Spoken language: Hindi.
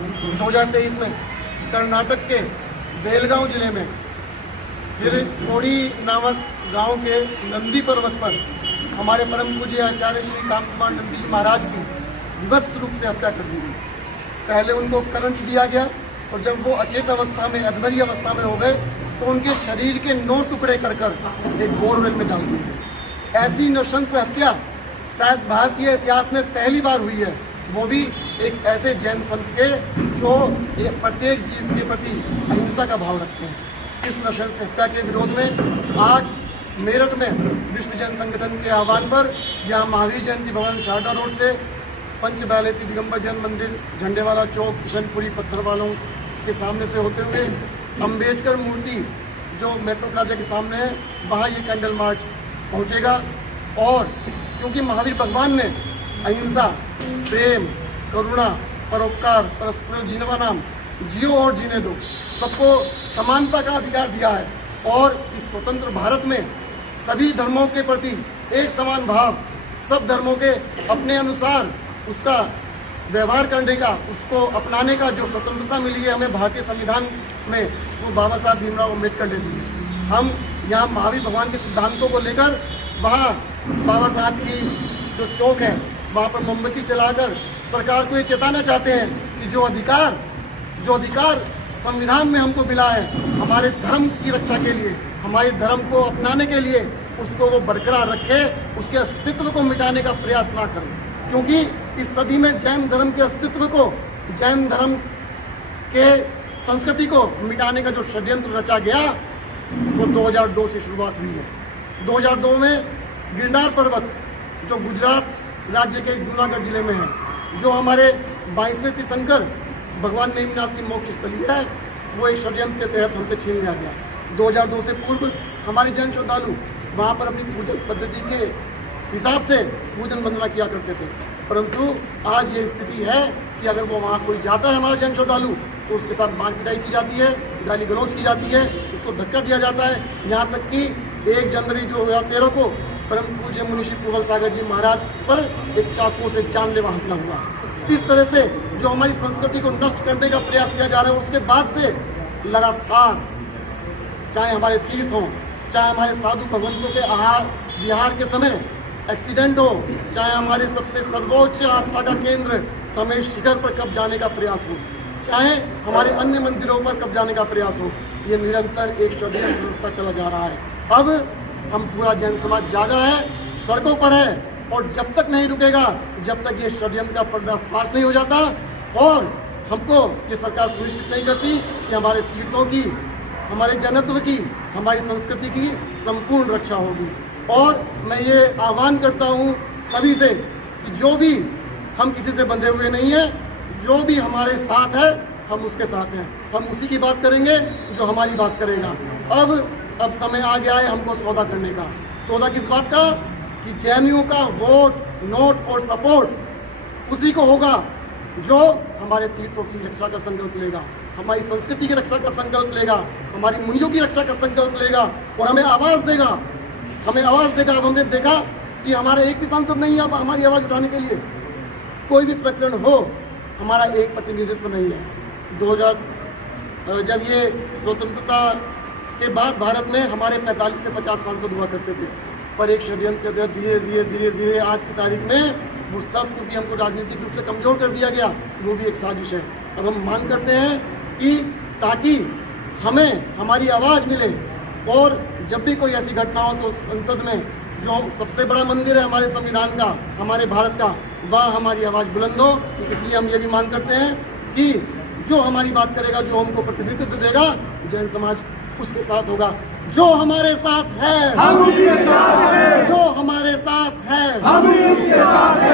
2023 में कर्नाटक के बेलगांव जिले में हिरकोडी नामक गांव के नंदी पर्वत पर हमारे परम पूज्य आचार्य श्री काम कुमार नंदी जी महाराज की विभत्स रूप से हत्या कर दी गई। पहले उनको करंट दिया गया और जब वो अचेत अवस्था में, अधमरी अवस्था में हो गए तो उनके शरीर के 9 टुकड़े कर एक बोरवेल में डाल दिए गए। ऐसी नृशंस हत्या शायद भारतीय इतिहास में पहली बार हुई है, वो भी एक ऐसे जैन संत के जो प्रत्येक जीव के प्रति अहिंसा का भाव रखते हैं। इस नृशंस हत्या के विरोध में आज मेरठ में विश्व जैन संगठन के आह्वान पर यहाँ महावीर जयंती भवन शारदा रोड से पंच बैलेती दिगंबर जैन मंदिर, झंडेवाला चौक, किशनपुरी पत्थर वालों के सामने से होते हुए अंबेडकर मूर्ति जो मेट्रो प्लाजा के सामने है, वहाँ ये कैंडल मार्च पहुँचेगा। और क्योंकि महावीर भगवान ने अहिंसा, प्रेम, करुणा, परोपकार, परस्पर जीनवा नाम, जियो और जीने दो, सबको समानता का अधिकार दिया है और इस स्वतंत्र भारत में सभी धर्मों के प्रति एक समान भाव, सब धर्मों के अपने अनुसार उसका व्यवहार करने का, उसको अपनाने का जो स्वतंत्रता मिली है हमें भारतीय संविधान में, वो बाबा साहब भीमराव अम्बेडकर ने दी है। हम यहाँ महावीर भगवान के सिद्धांतों को लेकर वहाँ बाबा साहब की जो चौक है वहाँ पर मोमबत्ती जलाकर सरकार को ये चेताना चाहते हैं कि जो अधिकार संविधान में हमको मिला है हमारे धर्म की रक्षा के लिए, हमारे धर्म को अपनाने के लिए, उसको वो बरकरार रखे, उसके अस्तित्व को मिटाने का प्रयास ना करें। क्योंकि इस सदी में जैन धर्म के अस्तित्व को, जैन धर्म के संस्कृति को मिटाने का जो षड्यंत्र रचा गया वो 2002 से शुरुआत हुई है। 2002 में गिरनार पर्वत जो गुजरात राज्य के जूनागढ़ जिले में है, जो हमारे 22वें तीर्थंकर भगवान नेमिनाथ की मोक्ष स्थली है, वो एक षड्यंत्र के तहत हमसे छीन लिया गया। 2002 से पूर्व हमारे जैन श्रद्धालु वहाँ पर अपनी पूजन पद्धति के हिसाब से पूजन वंदना किया करते थे, परंतु आज ये स्थिति है कि अगर वो वहाँ कोई जाता है हमारा जैन श्रद्धालु तो उसके साथ मार पिटाई की जाती है, गाली गलौज की जाती है, उसको धक्का दिया जाता है। यहाँ तक कि 1 जनवरी 2013 को परम पूज्य मुनिषी प्रबल सागर जी महाराज पर एक चाकू से जानलेवा हमला हुआ। इस तरह से जो हमारी संस्कृति को नष्ट करने का प्रयास किया जा रहा है, उसके बाद से लगातार चाहे हमारे तीर्थ हों, चाहे हमारे साधु भगवंतों के आहार विहार के समय एक्सीडेंट हो, चाहे हमारे सबसे सर्वोच्च आस्था का केंद्र समय शिखर पर कब जाने का प्रयास हो, चाहे हमारे अन्य मंदिरों पर कब जाने का प्रयास हो, ये निरंतर एक षड्यंत्र व्यवस्था चला जा रहा है। अब हम पूरा जैन समाज जागा है, सड़कों पर है और जब तक नहीं रुकेगा, जब तक ये षड्यंत्र का पर्दाफाश नहीं हो जाता और हमको ये सरकार सुनिश्चित नहीं करती कि हमारे तीर्थों की, हमारे जैनत्व की, हमारी संस्कृति की संपूर्ण रक्षा होगी। और मैं ये आह्वान करता हूँ सभी से कि जो भी, हम किसी से बंधे हुए नहीं हैं, जो भी हमारे साथ है हम उसके साथ हैं, हम उसी की बात करेंगे जो हमारी बात करेगा। अब समय आ गया है हमको सौदा करने का। सौदा किस बात का? कि जैनियों का वोट, नोट और सपोर्ट उसी को होगा जो हमारे तीर्थों की रक्षा का संकल्प लेगा, हमारी संस्कृति की रक्षा का संकल्प लेगा, हमारी मुनियों की रक्षा का संकल्प लेगा और हमें आवाज़ देगा। अब हमने देखा कि हमारा एक भी सांसद नहीं है अब हमारी आवाज़ उठाने के लिए। कोई भी प्रकरण हो, हमारा एक प्रतिनिधित्व नहीं है। जब ये स्वतंत्रता के बाद भारत में हमारे 45 से 50 सांसद हुआ करते थे, पर एक षड्यंत्र के तहत धीरे धीरे आज की तारीख में वो सब, क्योंकि हमको राजनीतिक रूप से कमज़ोर कर दिया गया, वो भी एक साजिश है। अब हम मांग करते हैं कि ताकि हमें हमारी आवाज़ मिले और जब भी कोई ऐसी घटना हो तो संसद में जो सबसे बड़ा मंदिर है हमारे संविधान का, हमारे भारत का, वह हमारी आवाज़ बुलंद हो। इसलिए हम ये भी मांग करते हैं कि जो हमारी बात करेगा, जो हमको प्रतिनिधित्व देगा, जैन समाज उसके साथ होगा। जो हमारे साथ है हम उसके साथ हैं, जो हमारे साथ है हम उसके साथ हैं।